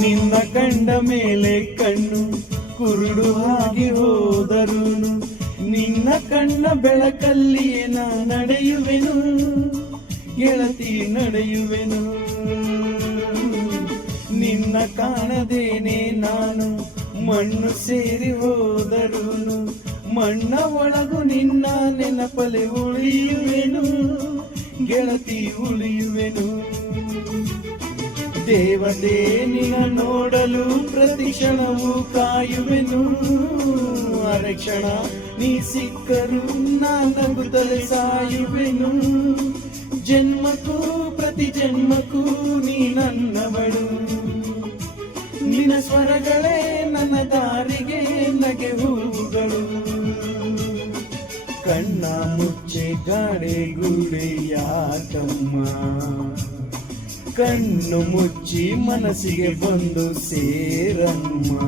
ನಿನ್ನ ಕಂಡ ಮೇಲೆ ಕಣ್ಣು ಕುರುಡು ಆಗಿ ಹೋದರುನು ನಿನ್ನ ಕಣ್ಣ ಬೆಳಕಲ್ಲಿಯೇ ನಾ ನಡೆಯುವೆನು ಗೆಳತಿ ನಡೆಯುವೆನು. ನಿನ್ನ ಕಾಣದೇನೆ ನಾನು ಮಣ್ಣು ಸೇರಿ ಹೋದರುನು ಮಣ್ಣ ಒಳಗು ನಿನ್ನ ನೆನಪಲೆ ಉಳಿಯುವೆನು ಗೆಳತಿ ಉಳಿಯುವೆನು. ದೇವತೆ ನಿನ್ನ ನೋಡಲು ಪ್ರತಿ ಕ್ಷಣವೂ ಕಾಯುವೆನು. ಅರಕ್ಷಣ ನೀ ಸಿಕ್ಕರು ನಗುತ್ತಲೇ ಸಾಯುವೆನು. ಜನ್ಮಕ್ಕೂ ಪ್ರತಿ ಜನ್ಮಕ್ಕೂ ನೀ ನನ್ನವಳು. ನಿನ್ನ ಸ್ವರಗಳೇ ನನ್ನ ದಾರಿಗೆ ನಗೆ ಹೂಗಳು. ಕಣ್ಣ ಮುಚ್ಚೆ ಗಾಡೆ ಗುಡಿಯಾಟಮ್ಮ ಕಣ್ಣು ಮುಚ್ಚಿ ಮನಸ್ಸಿಗೆ ಬಂದು ಸೇರಮ್ಮ.